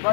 20,000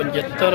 75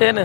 3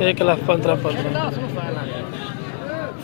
1,15,15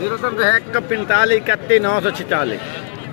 045413946